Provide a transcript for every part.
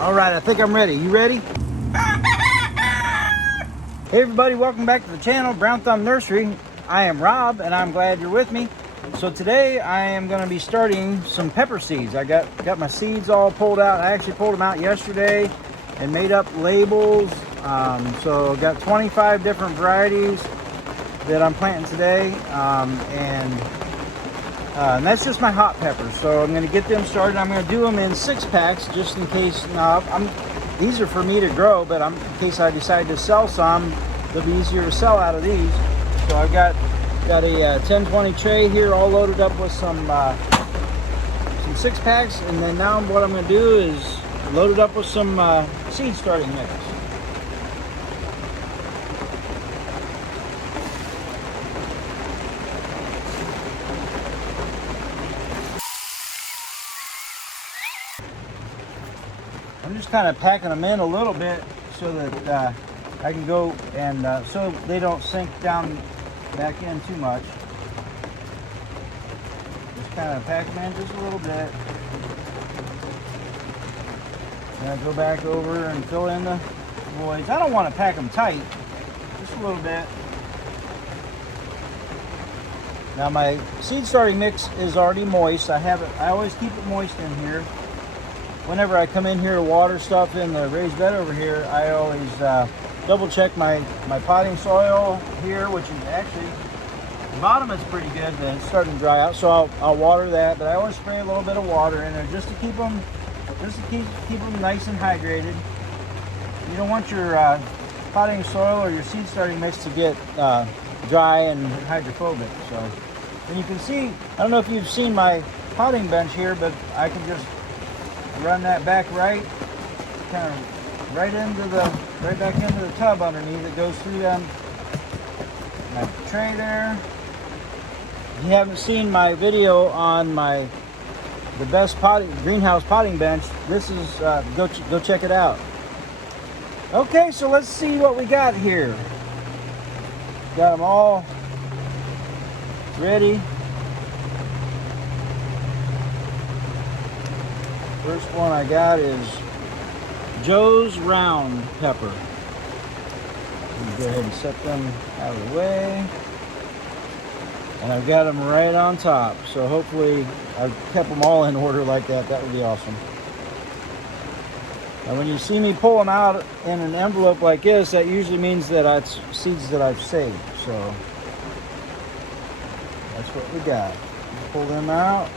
All right, I think I'm ready. You ready? Hey everybody, welcome back to the channel, Brown Thumb Nursery. I am Rob and I'm glad you're with me. So today I am going to be starting some pepper seeds. I got my seeds all pulled out. I actually pulled them out yesterday and made up labels. So got 25 different varieties that I'm planting today. And that's just my hot peppers. So I'm going to get them started. I'm going to do them in 6-packs just in case. These are for me to grow, but in case I decide to sell some, it'll be easier to sell out of these. So I've got a 10-20 tray here all loaded up with some 6-packs, and then now what I'm going to do is load it up with some seed starting mix. I'm just kind of packing them in a little bit so that I can go and so they don't sink down back in too much. Just kind of pack them in just a little bit. Then I go back over and fill in the voids. I don't want to pack them tight, just a little bit. Now my seed starting mix is already moist. I always keep it moist in here. Whenever I come in here to water stuff in the raised bed over here, I always double check my potting soil here, which is actually, the bottom is pretty good, then it's starting to dry out, so I'll water that, but I always spray a little bit of water in there just to keep them nice and hydrated. You don't want your potting soil or your seed starting mix to get dry and hydrophobic. So, and you can see, I don't know if you've seen my potting bench here, but I can just run that back right back into the tub underneath. It goes through my tray there. If you haven't seen my video on the best greenhouse potting bench, this is go check it out. Okay, so let's see what we got here. Got them all ready. First one I got is Joe's round pepper. Go ahead and set them out of the way. And I've got them right on top. So hopefully I've kept them all in order like that. That would be awesome. And when you see me pull them out in an envelope like this, that usually means that it's seeds that I've saved. So that's what we got. Pull them out.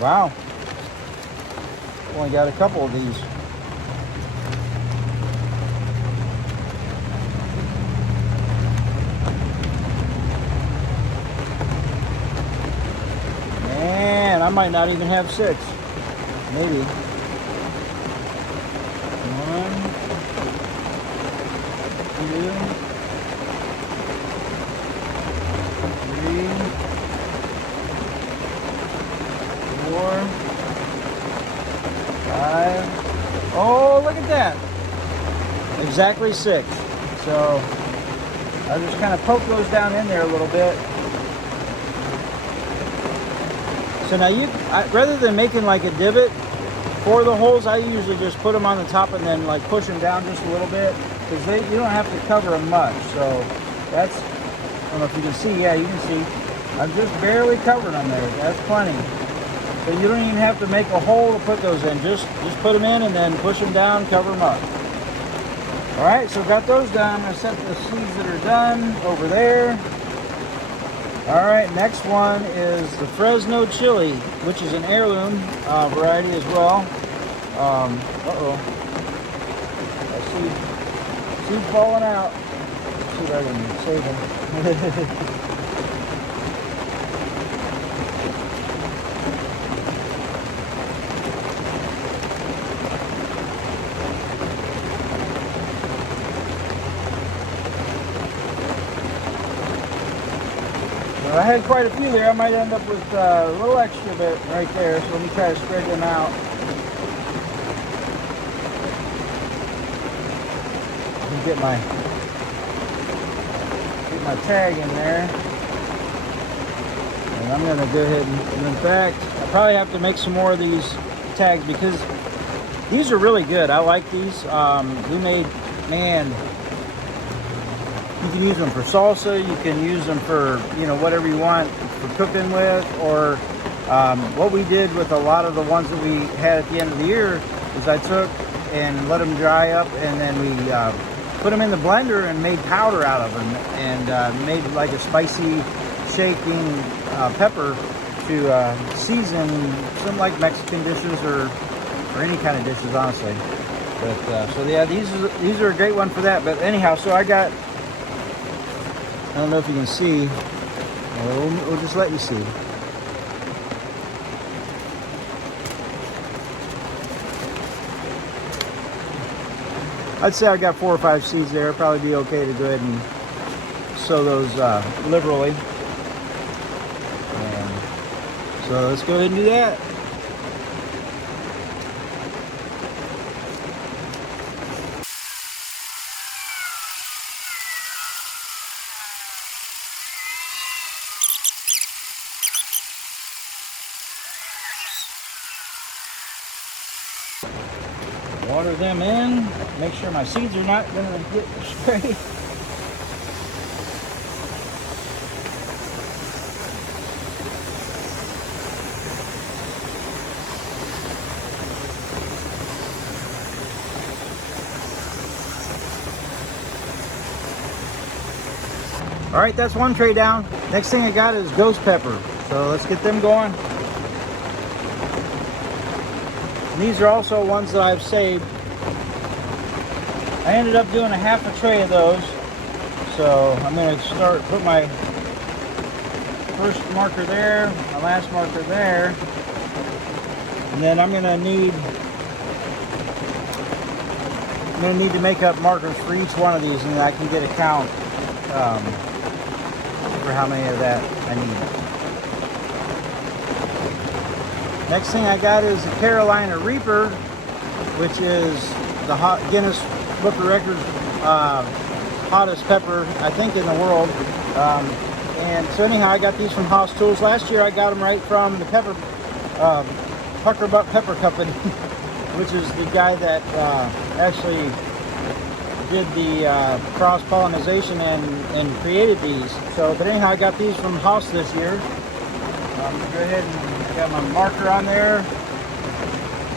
Wow, only got a couple of these. Man, I might not even have 6, maybe. 5. Oh, look at that. Exactly 6. So I'll just kind of poke those down in there a little bit. So now rather than making like a divot for the holes, I usually just put them on the top and then like push them down just a little bit, because you don't have to cover them much. So that's, I don't know if you can see. Yeah, you can see. I'm just barely covering them there. That's plenty. So you don't even have to make a hole to put those in. Just put them in and then push them down, cover them up. All right, so got those done. I'm gonna set the seeds that are done over there. All right, next one is the Fresno chili, which is an heirloom variety as well. I see seed falling out. Let's see if I can save them. I had quite a few there. I might end up with a little extra bit right there, so let me try to spread them out. Let me get my put my tag in there. And I'm gonna go ahead and in fact, I probably have to make some more of these tags because these are really good. I like these. We made, man, you can use them for salsa, you can use them for, you know, whatever you want for cooking with, or what we did with a lot of the ones that we had at the end of the year is I took and let them dry up, and then we put them in the blender and made powder out of them, and made like a spicy shaking pepper to season some like Mexican dishes or any kind of dishes, honestly. But so yeah, these are a great one for that. But anyhow, so I got, I don't know if you can see. We'll just let you see. I'd say I got 4 or 5 seeds there. It'll probably be okay to go ahead and sow those liberally. And so let's go ahead and do that. Water them in, make sure my seeds are not going to get sprayed. All right, that's one tray down. Next thing I got is ghost pepper. So let's get them going. These are also ones that I've saved. I ended up doing a half a tray of those. So I'm going to put my first marker there, my last marker there. And then I'm going to need to make up markers for each one of these, and I can get a count for how many of that I need. Next thing I got is the Carolina Reaper, which is the Guinness Book of Records hottest pepper, I think, in the world. And so anyhow, I got these from House Tools. Last year I got them right from the Pucker Butt Pepper Company, which is the guy that actually did the cross-pollination and created these. So, but anyhow, I got these from House this year. Go ahead and got my marker on there.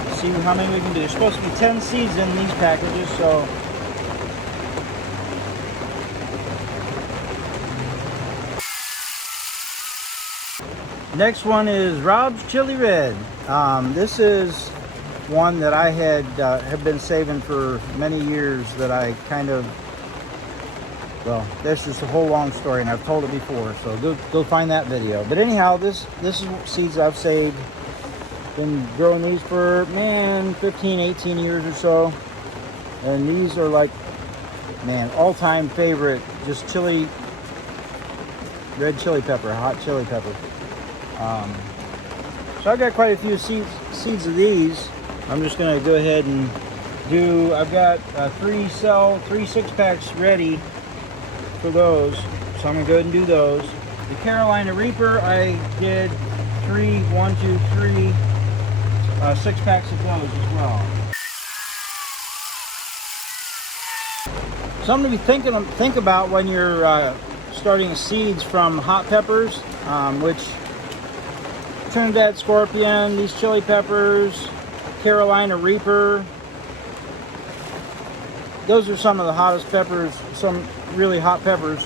Let's see how many we can do. There's supposed to be 10 seeds in these packages, so next one is Rob's Chili Red. This is one that I have been saving for many years that I kind of, well, this is a whole long story and I've told it before, so go find that video. But anyhow, this is seeds I've saved. Been growing these for, man, 15, 18 years or so. And these are like, man, all-time favorite, just red chili pepper, hot chili pepper. So I've got quite a few seeds of these. I'm just gonna go ahead and I've got 3 6-packs ready for those, so I'm gonna go ahead and do those. The Carolina Reaper, I did 3 6-packs of those as well. Something to be think about when you're starting seeds from hot peppers, which Trinidad Scorpion, these chili peppers, Carolina Reaper. Those are some of the hottest peppers, some really hot peppers.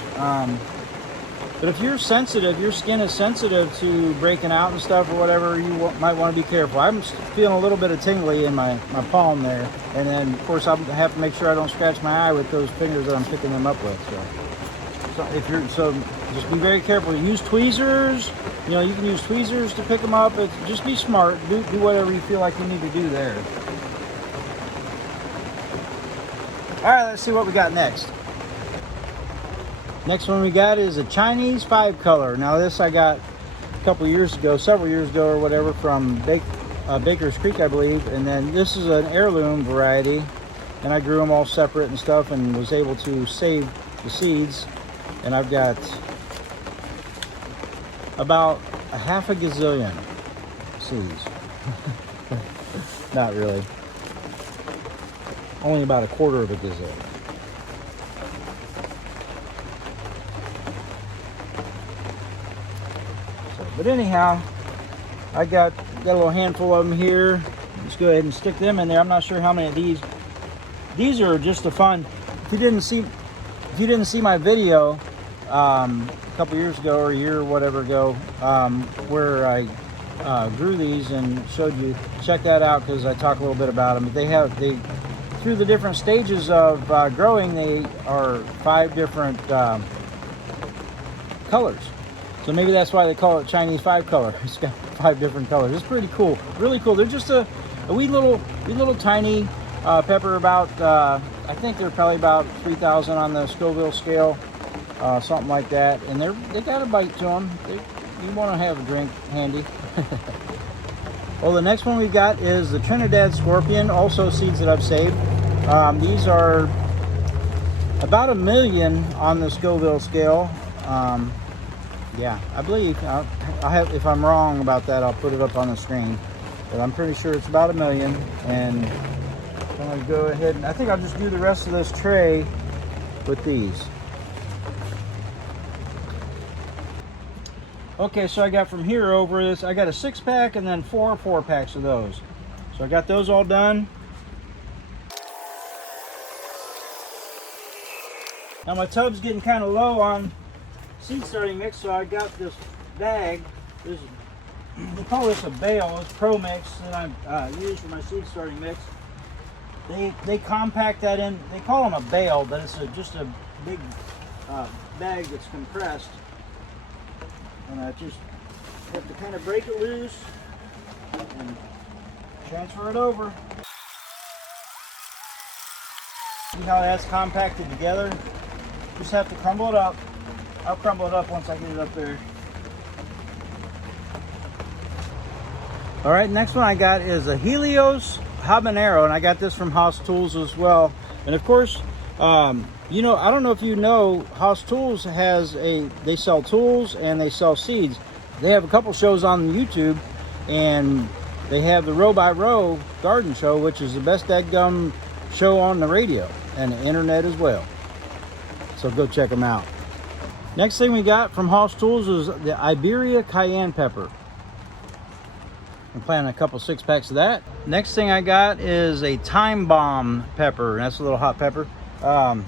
But if you're sensitive, your skin is sensitive to breaking out and stuff or whatever, you might want to be careful. I'm feeling a little bit of tingly in my palm there. And then, of course, I have to make sure I don't scratch my eye with those fingers that I'm picking them up with. So just be very careful. Use tweezers. You know, you can use tweezers to pick them up. But just be smart. Do whatever you feel like you need to do there. All right, let's see what we got next. Next one we got is a Chinese 5-color. Now this I got a couple years ago, several years ago or whatever, from Baker's Creek, I believe. And then this is an heirloom variety, and I grew them all separate and stuff and was able to save the seeds. And I've got about a half a gazillion seeds. Not really. Only about a quarter of a gazillion. So, but anyhow, I got a little handful of them here. Let's go ahead and stick them in there. I'm not sure how many of these. These are just a fun. If you didn't see my video a couple years ago or a year or whatever ago, where I grew these and showed you, check that out because I talk a little bit about them. They through the different stages of growing, they are 5 different colors. So maybe that's why they call it Chinese 5 color. It's got 5 different colors. It's pretty cool, really cool. They're just a wee little tiny pepper. About I think they're probably about 3,000 on the Scoville scale, something like that. And they got a bite to them. You want to have a drink handy. Well, the next one we've got is the Trinidad Scorpion, also seeds that I've saved. These are about 1 million on the Scoville scale. Yeah, I believe. If I'm wrong about that, I'll put it up on the screen. But I'm pretty sure it's about 1 million. And I'm going to go ahead and I think I'll just do the rest of this tray with these. Okay, so I got from here over this, I got a 6-pack and then 4 4-packs of those. So I got those all done. Now my tub's getting kind of low on seed starting mix, so I got this bag. They call this a bale. It's Pro Mix that I use for my seed starting mix. They compact that in. They call them a bale, but it's just a big bag that's compressed. And I just have to kind of break it loose and transfer it over. See how that's compacted together? Just have to crumble it up. I'll crumble it up once I get it up there. All right, next one I got is a Helios Habanero, and I got this from Haas Tools as well. And of course, you know, I don't know if you know, Haas Tools they sell tools and they sell seeds. They have a couple shows on YouTube, and they have the Row by Row Garden Show, which is the best dadgum show on the radio and the internet as well. So go check them out. Next thing we got from Haas Tools is the Iberia Cayenne Pepper. I'm planting a couple 6-packs of that. Next thing I got is a Time Bomb pepper, and that's a little hot pepper. Gonna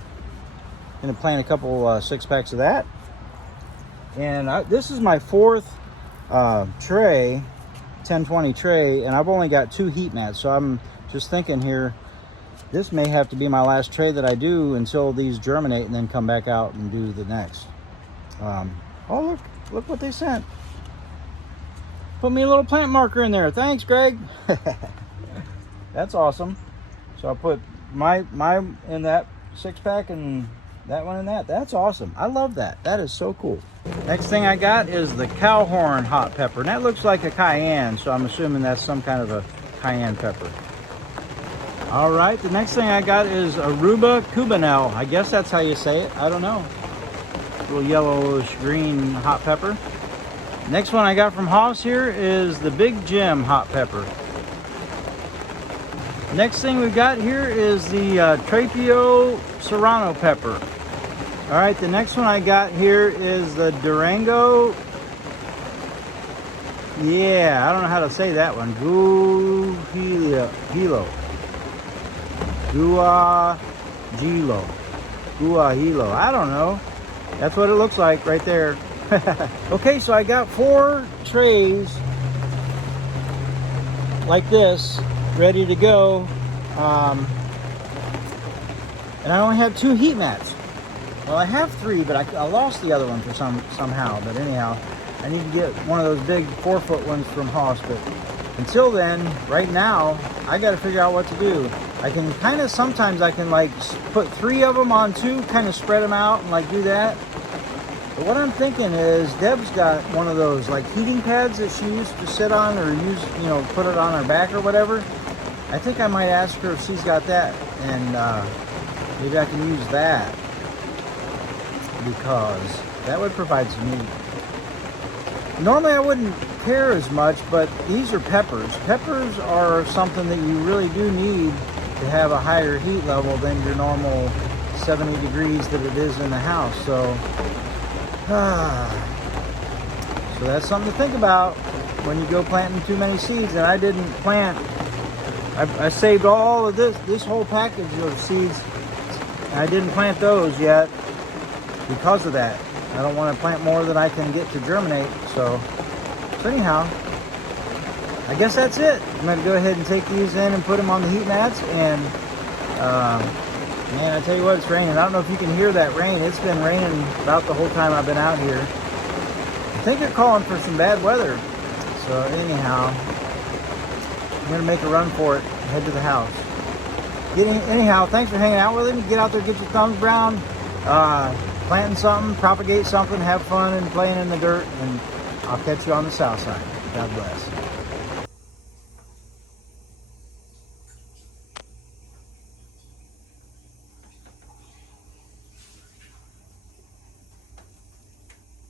plant a couple 6-packs of that. And this is my 4th tray, 1020 tray, and I've only got 2 heat mats. So I'm just thinking here, this may have to be my last tray that I do until these germinate and then come back out and do the next. Oh, look what they sent. Put me a little plant marker in there. Thanks, Greg. That's awesome. So I'll put my in that 6-pack and that one in that. That's awesome. I love that. That is so cool. Next thing I got is the Cowhorn hot pepper. And that looks like a cayenne, so I'm assuming that's some kind of a cayenne pepper. All right, the next thing I got is Aruba Cubanelle. I guess that's how you say it. I don't know. Little yellowish green hot pepper. Next one I got from Haas here is the Big Jim hot pepper. Next thing we've got here is the Trapeo Serrano pepper. All right, the next one I got here is the Durango. Yeah, I don't know how to say that one. Guajillo. I don't know. That's what it looks like right there. Okay, so I got 4 trays like this ready to go, and I only have 2 heat mats. Well, I have 3, but I lost the other one for somehow. But anyhow, I need to get one of those big 4-foot ones from Haas. But until then, right now, I got to figure out what to do. I can sometimes I can like put 3 of them on 2, kind of spread them out and like do that. But what I'm thinking is, Deb's got one of those like heating pads that she used to sit on or use, you know, put it on her back or whatever. I think I might ask her if she's got that, and maybe I can use that. because that would provide some heat. Normally I wouldn't care as much, but these are peppers. Peppers are something that you really do need to have a higher heat level than your normal 70 degrees that it is in the house. So that's something to think about when you go planting too many seeds. And I didn't plant, I saved all of this whole package of seeds, and I didn't plant those yet because of that. I don't want to plant more than I can get to germinate. So anyhow, I guess that's it. I'm going to go ahead and take these in and put them on the heat mats. And man, I tell you what, it's raining. I don't know if you can hear that rain. It's been raining about the whole time I've been out here. I think they're calling for some bad weather. So anyhow, I'm going to make a run for it, head to the house. Anyhow, thanks for hanging out with me. Get out there, get your thumbs brown, planting something, propagate something, have fun and playing in the dirt. And I'll catch you on the south side. God bless.